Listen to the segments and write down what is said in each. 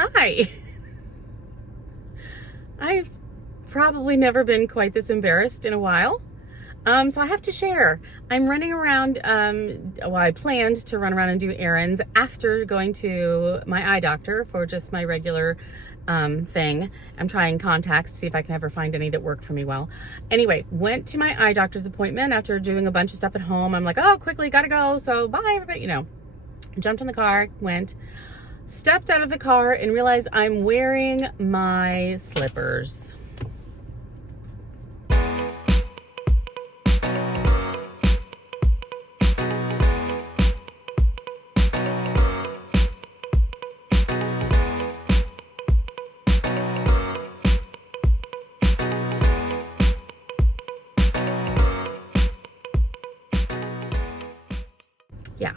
Hi. I've probably never been quite this embarrassed in a while. So I have to share. I'm running around, well, I planned to run around and do errands after going to my eye doctor for just my regular thing. I'm trying contacts to see if I can ever find any that work for me well. Anyway, went to my eye doctor's appointment after doing a bunch of stuff at home. I'm like, oh, quickly, gotta go. So bye, everybody, jumped in the car, went, stepped out of the car and realized I'm wearing my slippers. Yeah,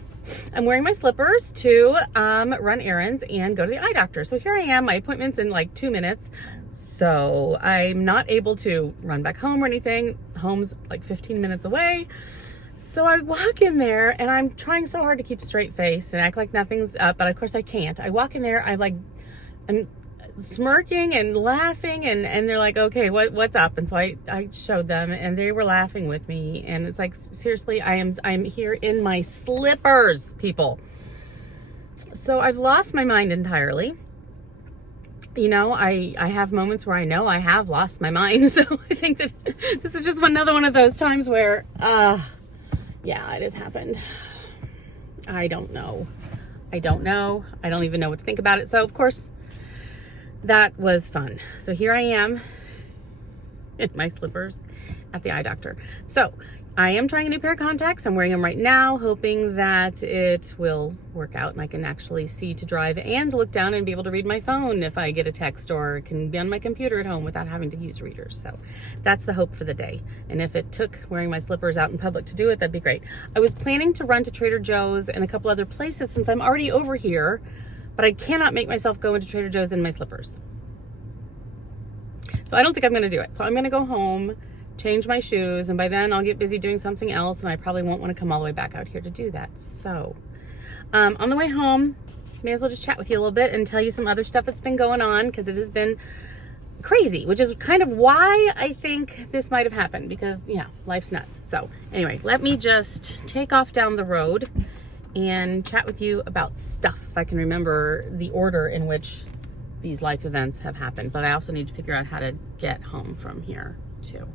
I'm wearing my slippers to run errands and go to the eye doctor. So here I am, my appointment's in like 2 minutes. So I'm not able to run back home or anything. Home's like 15 minutes away. So I walk in there and I'm trying so hard to keep a straight face and act like nothing's up, but of course I can't. I walk in there, I'm smirking and laughing and they're like, okay, what's up? And so I showed them and they were laughing with me, and it's like, seriously, I'm here in my slippers, people. So I've lost my mind entirely. I have moments where I know I have lost my mind. So I think that this is just another one of those times where yeah, it has happened. I don't know. I don't even know what to think about it. So of course that was fun. So here I am in my slippers at the eye doctor. So I am trying a new pair of contacts. I'm wearing them right now, hoping that it will work out and I can actually see to drive and look down and be able to read my phone if I get a text, or can be on my computer at home without having to use readers. So that's the hope for the day. And if it took wearing my slippers out in public to do it, that'd be great. I was planning to run to Trader Joe's and a couple other places since I'm already over here, but I cannot make myself go into Trader Joe's in my slippers. So I don't think I'm gonna do it. So I'm gonna go home, change my shoes, and by then I'll get busy doing something else and I probably won't wanna come all the way back out here to do that. So on the way home, may as well just chat with you a little bit and tell you some other stuff that's been going on, because it has been crazy, which is kind of why I think this might have happened, because yeah, life's nuts. So anyway, let me just take off down the road and chat with you about stuff, if I can remember the order in which these life events have happened. But I also need to figure out how to get home from here too.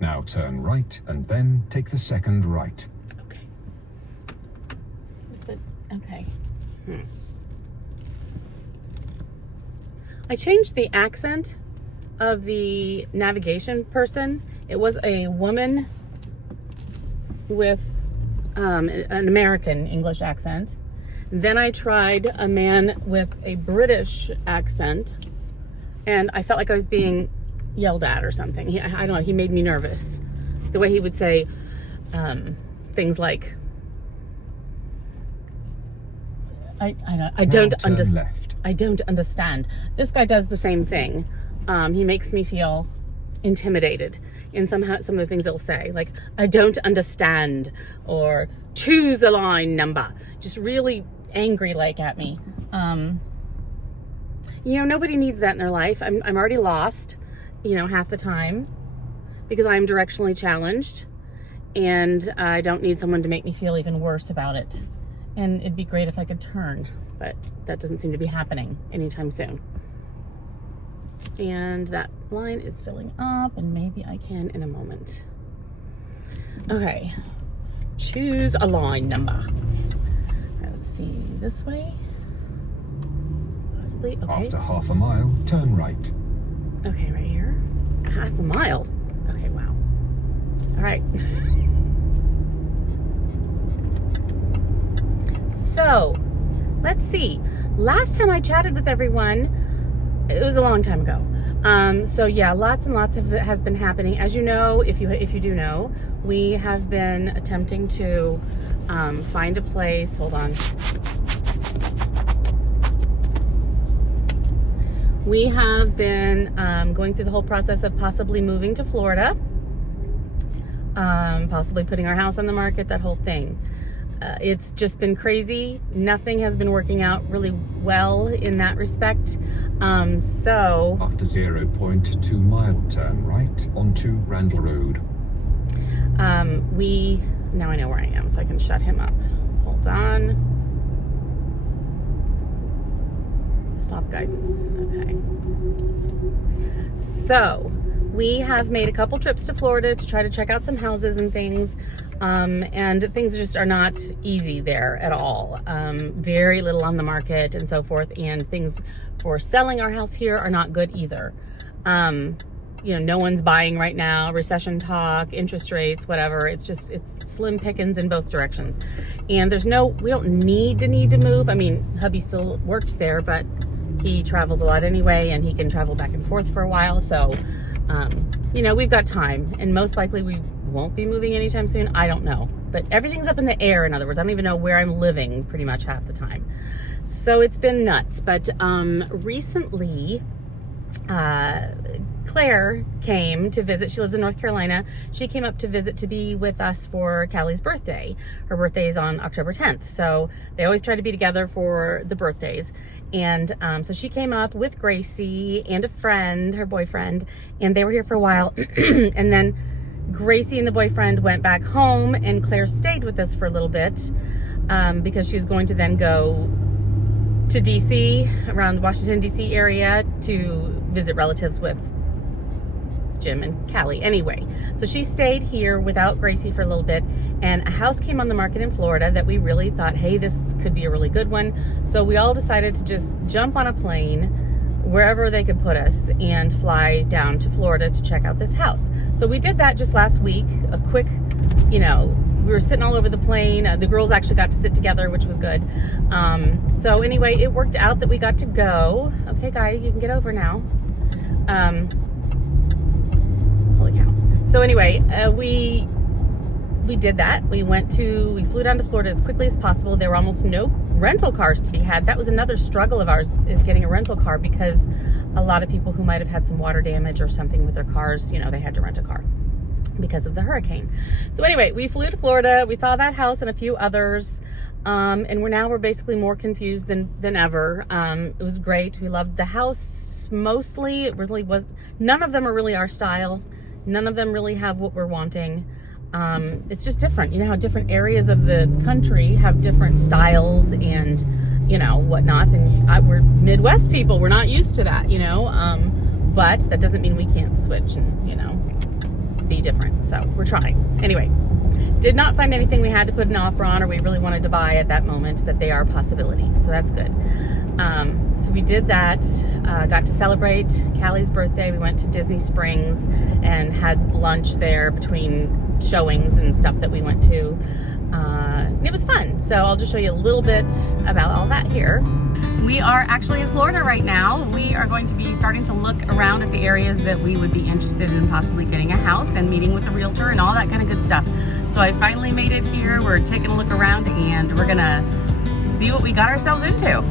Now turn right and then take the second right. Okay. Is it okay? I changed the accent of the navigation person. It was a woman with an American English accent. Then I tried a man with a British accent, and I felt like I was being yelled at or something. I don't know, he made me nervous. The way he would say things like, I don't understand. This guy does the same thing. He makes me feel intimidated in some of the things he'll say, like, I don't understand, or choose a line number. Just really angry like at me. Nobody needs that in their life. I'm already lost, half the time, because I'm directionally challenged, and I don't need someone to make me feel even worse about it. And it'd be great if I could turn, but that doesn't seem to be happening anytime soon. And that line is filling up, and maybe I can in a moment. Okay, choose a line number. Let's see, this way? Possibly, okay. After half a mile, turn right. Okay, right here. Half a mile. Okay, wow. All right. So, let's see. Last time I chatted with everyone, it was a long time ago. So yeah, lots and lots of it has been happening. As you know, if you do know, we have been attempting to find a place. Hold on. We have been going through the whole process of possibly moving to Florida, possibly putting our house on the market, that whole thing. It's just been crazy. Nothing has been working out really well in that respect. So After 0.2 mile, turn right onto Randall Road. now I know where I am, so I can shut him up. Hold on. Stop guidance. Okay. So we have made a couple trips to Florida to try to check out some houses and things. And things just are not easy there at all. Very little on the market and so forth. And things for selling our house here are not good either. You know, no one's buying right now, recession talk, interest rates, whatever. It's slim pickings in both directions. And we don't need to move. I mean, hubby still works there, but he travels a lot anyway, and he can travel back and forth for a while. So, you know, we've got time, and most likely we won't be moving anytime soon. I don't know, but everything's up in the air. In other words, I don't even know where I'm living pretty much half the time. So it's been nuts. But recently, Claire came to visit. She lives in North Carolina. She came up to visit to be with us for Callie's birthday. Her birthday is on October 10th. So they always try to be together for the birthdays. And so she came up with Gracie and a friend, her boyfriend, and they were here for a while. And then Gracie and the boyfriend went back home, and Claire stayed with us for a little bit because she was going to then go to DC, around Washington, DC area, to visit relatives with Jim and Callie. Anyway, so she stayed here without Gracie for a little bit, and a house came on the market in Florida that we really thought, hey, this could be a really good one. So we all decided to just jump on a plane wherever they could put us and fly down to Florida to check out this house. So we did that just last week. A quick, you know, we were sitting all over the plane. The girls actually got to sit together, which was good. So anyway, it worked out that we got to go. Okay, Guy, you can get over now. Holy cow. So anyway, we did that. We flew down to Florida as quickly as possible. There were almost no rental cars to be had. That was another struggle of ours, is getting a rental car, because a lot of people who might have had some water damage or something with their cars, you know, they had to rent a car because of the hurricane. So anyway, we flew to Florida. We saw that house and a few others. And we're basically more confused than ever. It was great. We loved the house mostly. It really was. None of them are really our style. None of them really have what we're wanting. It's just different. You know how different areas of the country have different styles and, you know, whatnot. And we're Midwest people. We're not used to that, you know. But that doesn't mean we can't switch and, you know, be different. So we're trying. Anyway, did not find anything we had to put an offer on or we really wanted to buy at that moment, but they are possibilities. So that's good. So we did that, got to celebrate Callie's birthday. We went to Disney Springs and had lunch there between showings and stuff that we went to. And it was fun. So I'll just show you a little bit about all that here. We are actually in Florida right now. We are going to be starting to look around at the areas that we would be interested in possibly getting a house and meeting with a realtor and all that kind of good stuff. So I finally made it here. We're taking a look around and we're gonna see what we got ourselves into.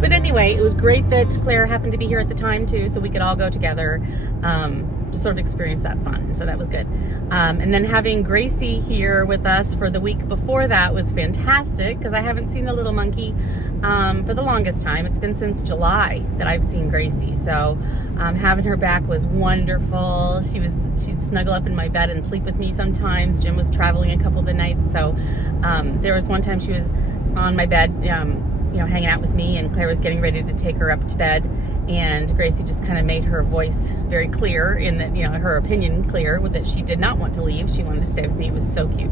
But anyway, it was great that Claire happened to be here at the time too, so we could all go together to sort of experience that fun. So that was good. And then having Gracie here with us for the week before that was fantastic, because I haven't seen the little monkey for the longest time. It's been since July that I've seen Gracie. So having her back was wonderful. She'd snuggle up in my bed and sleep with me sometimes. Jim was traveling a couple of the nights. So there was one time she was on my bed, hanging out with me, and Claire was getting ready to take her up to bed, and Gracie just kind of made her voice very clear in that, her opinion clear, that she did not want to leave. She wanted to stay with me. It was so cute.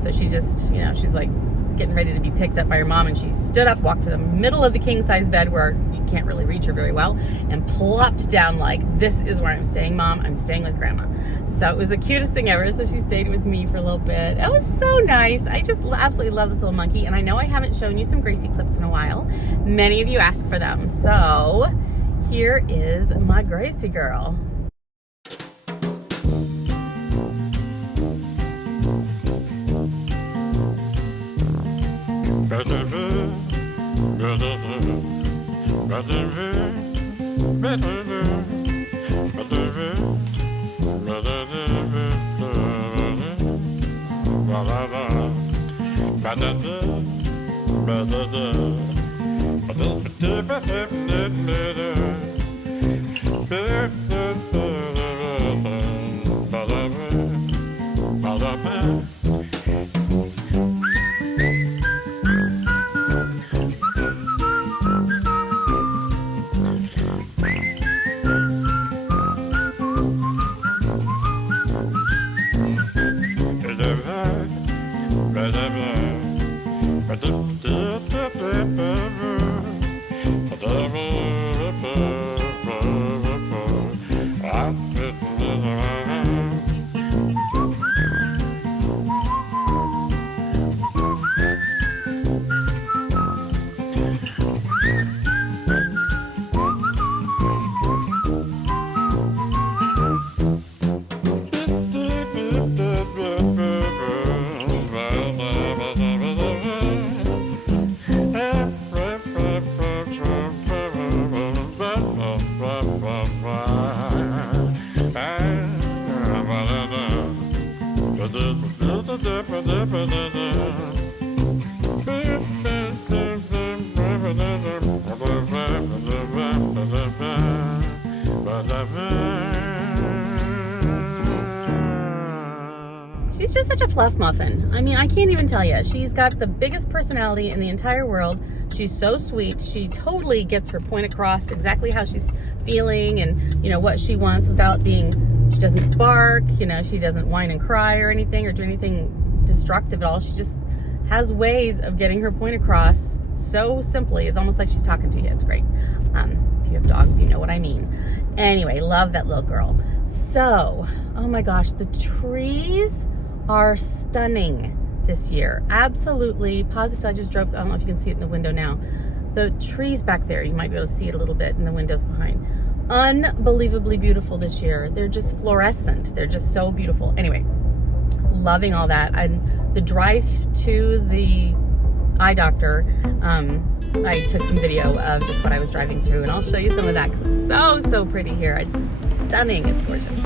So she just, she's like getting ready to be picked up by her mom, and she stood up, walked to the middle of the king-size bed where you can't really reach her very well, and plopped down like, this is where I'm staying, Mom. I'm staying with Grandma. So it was the cutest thing ever. So she stayed with me for a little bit. It was so nice. I just absolutely love this little monkey, and I know I haven't shown you some Gracie clips in a while. Many of you asked for them. So here is my Gracie girl. She's just such a fluff muffin. I mean, I can't even tell you. She's got the biggest personality in the entire world. She's so sweet. She totally gets her point across exactly how she's feeling and, what she wants without being, she doesn't bark, she doesn't whine and cry or anything or do anything destructive at all. She just has ways of getting her point across so simply. It's almost like she's talking to you. It's great. If you have dogs, you know what I mean. Anyway, love that little girl. So, oh my gosh, the trees are stunning this year. Absolutely, positive. I just drove, I don't know if you can see it in the window now. The trees back there, you might be able to see it a little bit in the windows behind. Unbelievably beautiful this year. They're just fluorescent. They're just so beautiful. Anyway, loving all that. And the drive to the eye doctor, I took some video of just what I was driving through, and I'll show you some of that because it's so pretty here. It's just stunning. It's gorgeous.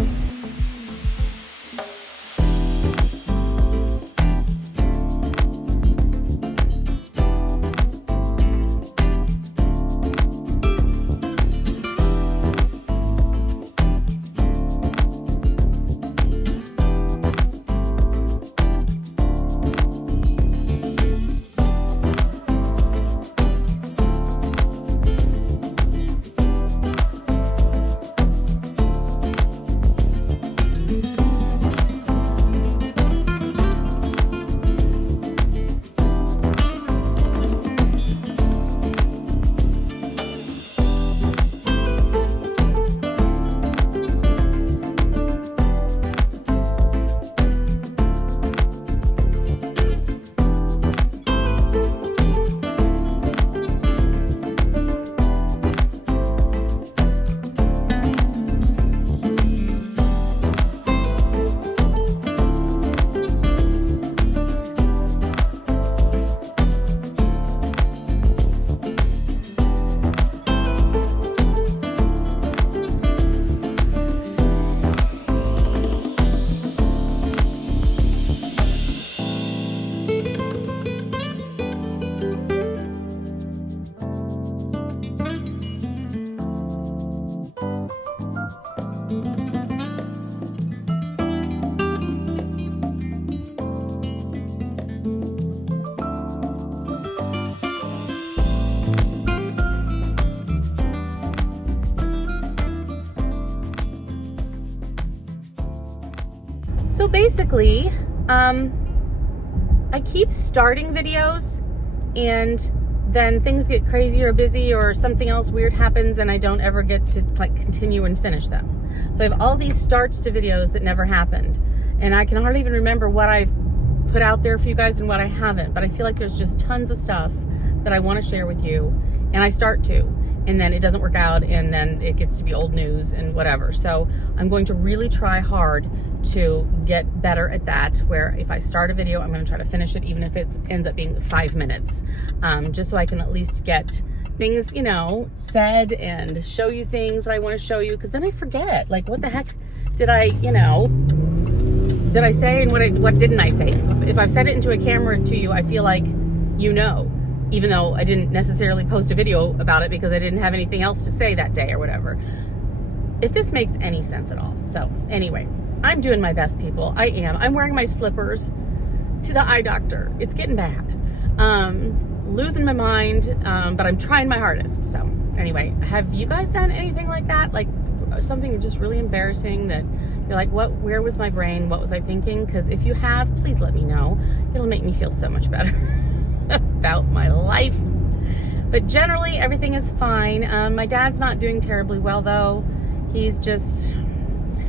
So basically, I keep starting videos and then things get crazy or busy or something else weird happens and I don't ever get to like continue and finish them. So I have all these starts to videos that never happened. And I can hardly even remember what I've put out there for you guys and what I haven't. But I feel like there's just tons of stuff that I want to share with you. And I start to. And then it doesn't work out. And then it gets to be old news and whatever. So I'm going to really try hard to get better at that. Where if I start a video, I'm going to try to finish it. Even if it ends up being 5 minutes. Just so I can at least get things, you know, said and show you things that I want to show you. Because then I forget. Like, what the heck did I, you know... did I say and what didn't I say? So if I've said it into a camera to you, I feel like you know, even though I didn't necessarily post a video about it because I didn't have anything else to say that day or whatever. If this makes any sense at all. So anyway, I'm doing my best, people. I am. I'm wearing my slippers to the eye doctor. It's getting bad. Losing my mind, but I'm trying my hardest. So anyway, have you guys done anything like that? Like something just really embarrassing that you're like, where was my brain? What was I thinking? Because if you have, please let me know. It'll make me feel so much better about my life. But generally, everything is fine. My dad's not doing terribly well, though. He's just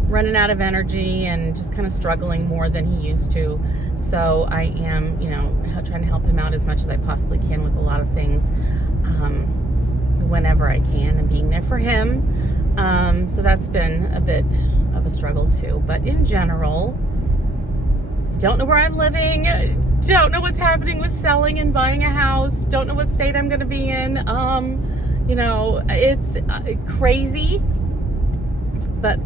running out of energy and just kind of struggling more than he used to. So I am, you know, trying to help him out as much as I possibly can with a lot of things whenever I can and being there for him. So that's been a bit of a struggle too. But in general, don't know where I'm living, don't know what's happening with selling and buying a house, don't know what state I'm going to be in. You know, it's crazy, but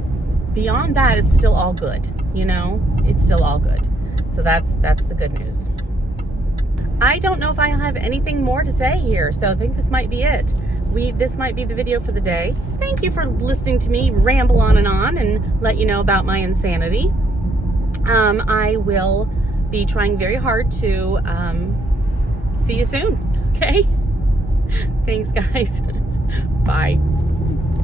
beyond that, it's still all good. You know, it's still all good. So that's the good news. I don't know if I have anything more to say here, so I think this might be it. This might be the video for the day. Thank you for listening to me ramble on and let you know about my insanity. I will be trying very hard to see you soon, okay? Thanks, guys. Bye.